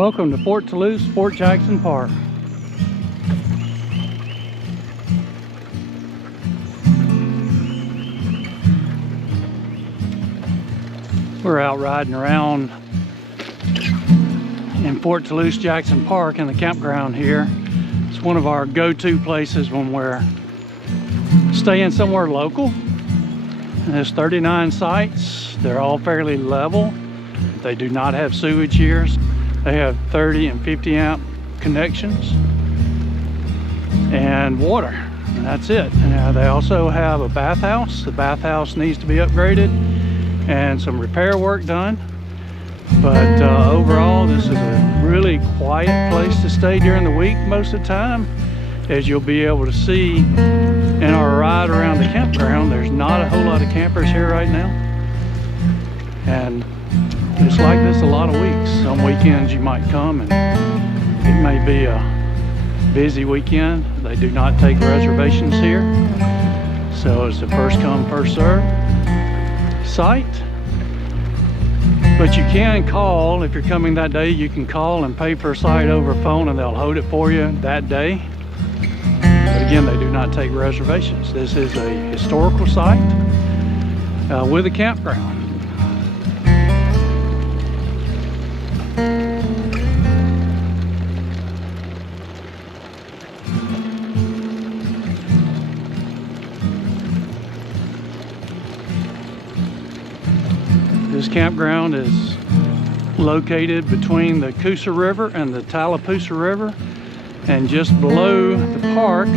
Welcome to Fort Toulouse, Fort Jackson Park. We're out riding around in Fort Toulouse Jackson Park in the campground here. It's one of our go-to places when we're staying somewhere local. And there's 39 sites. They're all fairly level. They do not have sewage here. They have 30 and 50 amp connections and water, and that's it. They also have a bathhouse. The bathhouse needs to be upgraded and some repair work done. But overall, this is a really quiet place to stay during the week most of the time. As you'll be able to see in our ride around the campground, there's not a whole lot of campers here right now. And it's like this a lot of weeks. Some weekends you might come and it may be a busy weekend. They do not take reservations here. So it's a first come, first serve site. But you can call, if you're coming that day, you can call and pay for a site over phone and they'll hold it for you that day. But again, they do not take reservations. This is a historical site with a campground. This campground is located between the Coosa River and the Tallapoosa River, and just below the park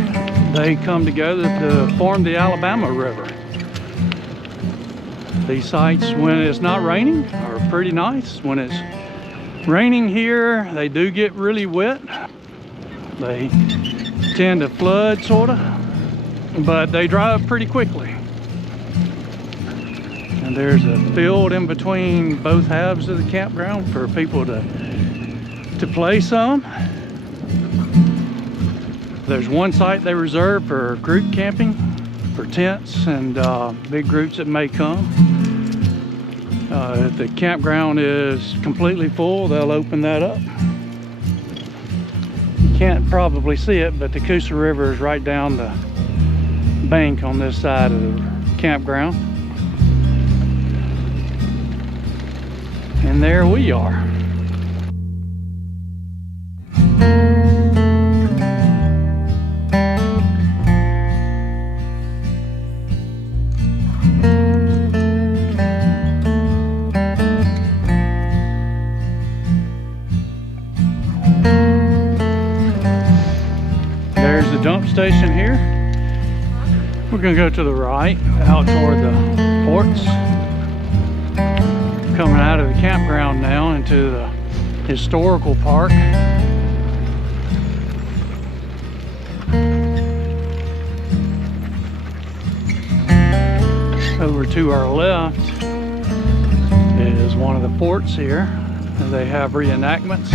they come together to form the Alabama River. These sites, when it's not raining, are pretty nice. When it's raining here, they do get really wet. They tend to flood, sorta, but they dry up pretty quickly. And there's a field in between both halves of the campground for people to play some. There's one site they reserve for group camping, for tents and big groups that may come. If the campground is completely full, they'll open that up. You can't probably see it, but the Coosa River is right down the bank on this side of the campground. And there we are. There's the dump station here. We're gonna go to the right, out toward the ports. Coming out of the campground now into the historical park. Over to our left is one of the forts here. They have reenactments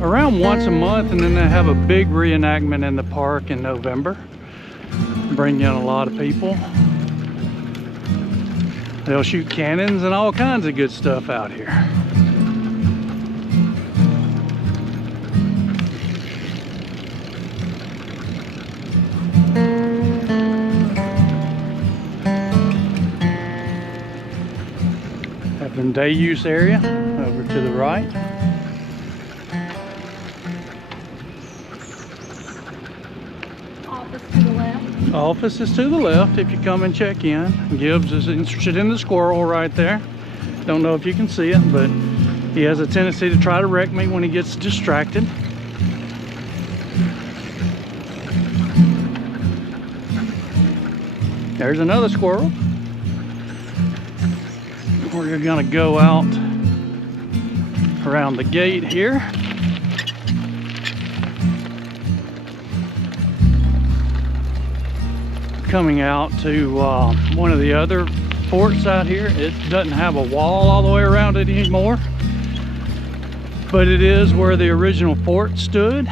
around once a month, and then they have a big reenactment in the park in November. Bring in a lot of people. They'll shoot cannons and all kinds of good stuff out here. Have the day use area over to the right. Office to the left. Office is to the left if you come and check in. Gibbs is interested in the squirrel right there. Don't know if you can see it, but he has a tendency to try to wreck me when he gets distracted. There's another squirrel. We're gonna go out around the gate here. Coming out to one of the other forts out here. It doesn't have a wall all the way around it anymore, but it is where the original fort stood.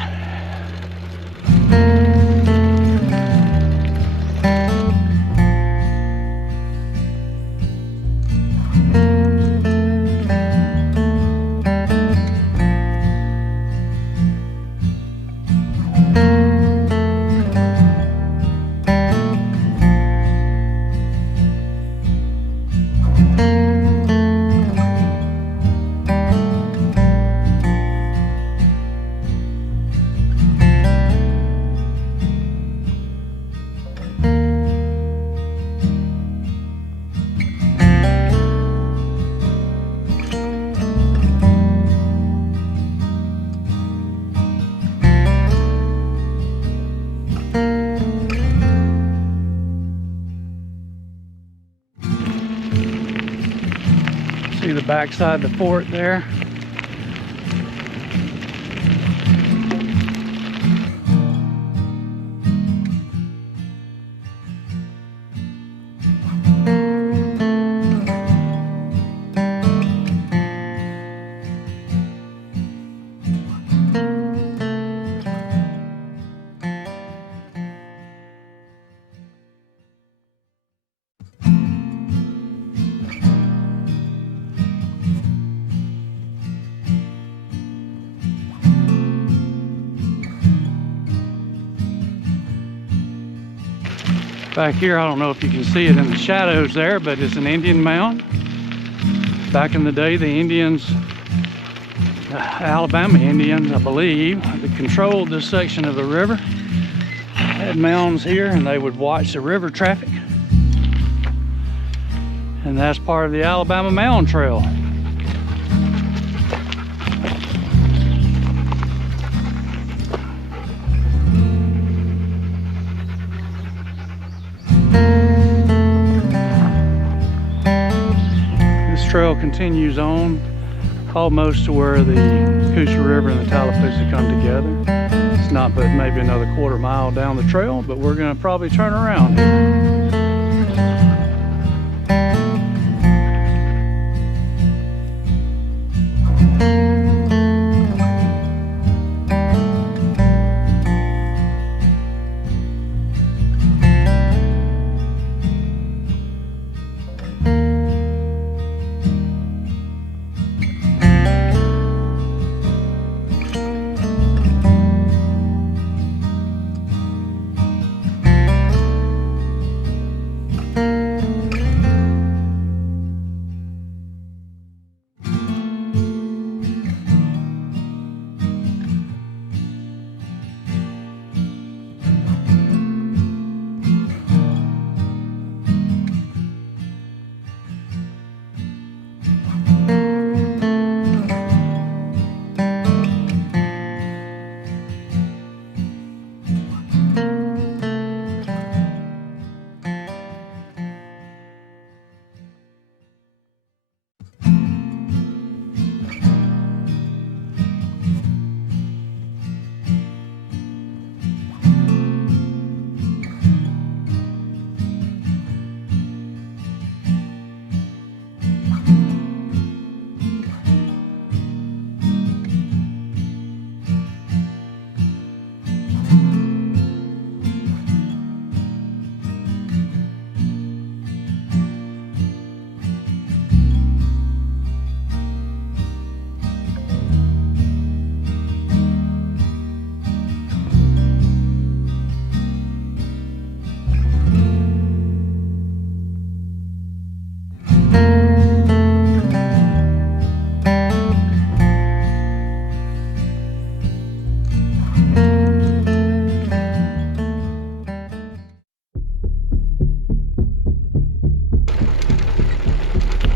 backside of the fort there. Back here, I don't know if you can see it in the shadows there, but it's an Indian mound. Back in the day, the Indians, Alabama Indians, I believe, that controlled this section of the river, had mounds here, and they would watch the river traffic. And that's part of the Alabama Mound Trail. Trail continues on almost to where the Coosa River and the Tallapoosa come together. It's not but maybe another quarter mile down the trail, but we're going to probably turn around here.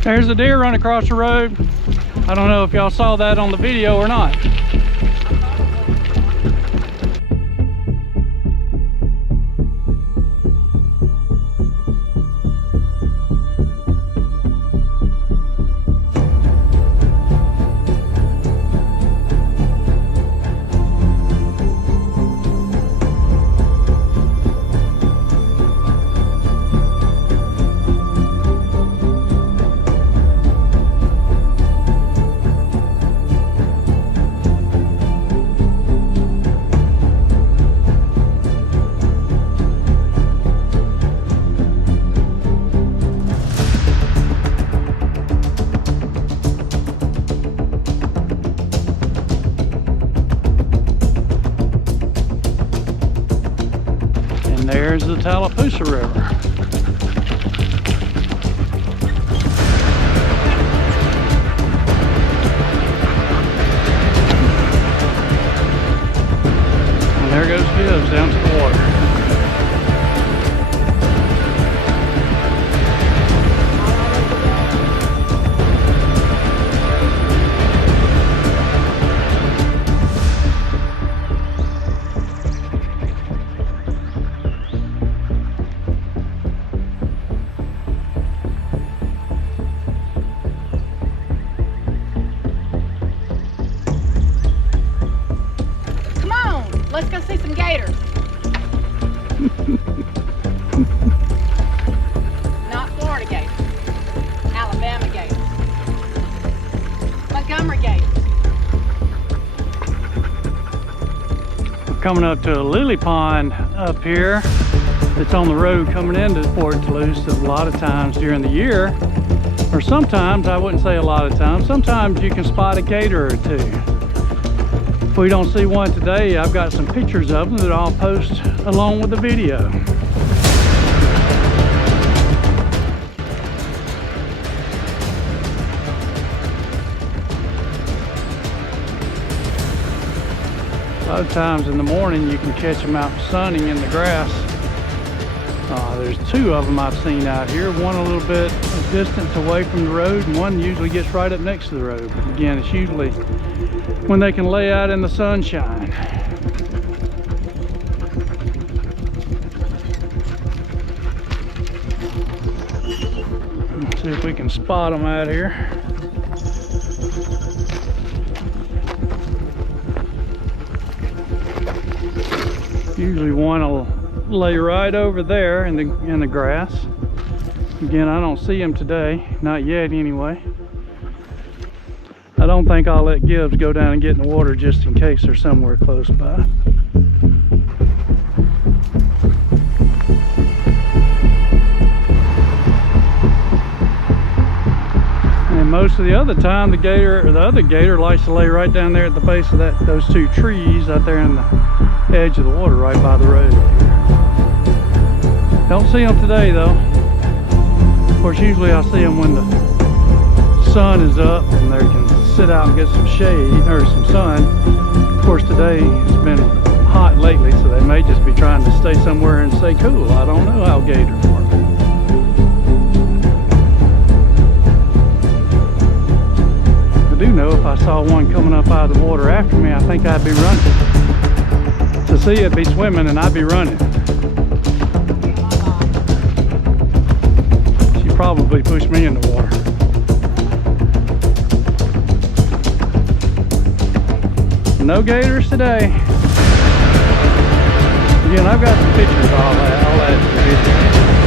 There's a deer running across the road. I don't know if y'all saw that on the video or not. There's the Tallapoosa River. And there goes Gibbs down to the water. coming up to a lily pond up here that's on the road coming into Port Toulouse. That a lot of times during the year, or sometimes, I wouldn't say a lot of times, sometimes you can spot a gator or two. If we don't see one today, I've got some pictures of them that I'll post along with the video. A lot of times in the morning you can catch them out sunning in the grass. There's two of them I've seen out here, one a little bit distance away from the road, and one usually gets right up next to the road. But again, it's usually when they can lay out in the sunshine. Let's see if we can spot them out here. Usually one will lay right over there in the grass. Again, I don't see them today, not yet anyway. I don't think I'll let Gibbs go down and get in the water just in case they're somewhere close by. And most of the other time, the other gator likes to lay right down there at the base of those two trees out there in the edge of the water right by the road. Don't see them today though. Of course, usually I see them when the sun is up and they can sit out and get some shade or some sun. Of course, today it's been hot lately, so they may just be trying to stay somewhere and stay cool. I don't know how gators work. I do know if I saw one coming up out of the water after me, I think I'd be running. To see it be swimming and I'd be running. She probably pushed me in the water. No gators today. Again, I've got some pictures I'll add to the video.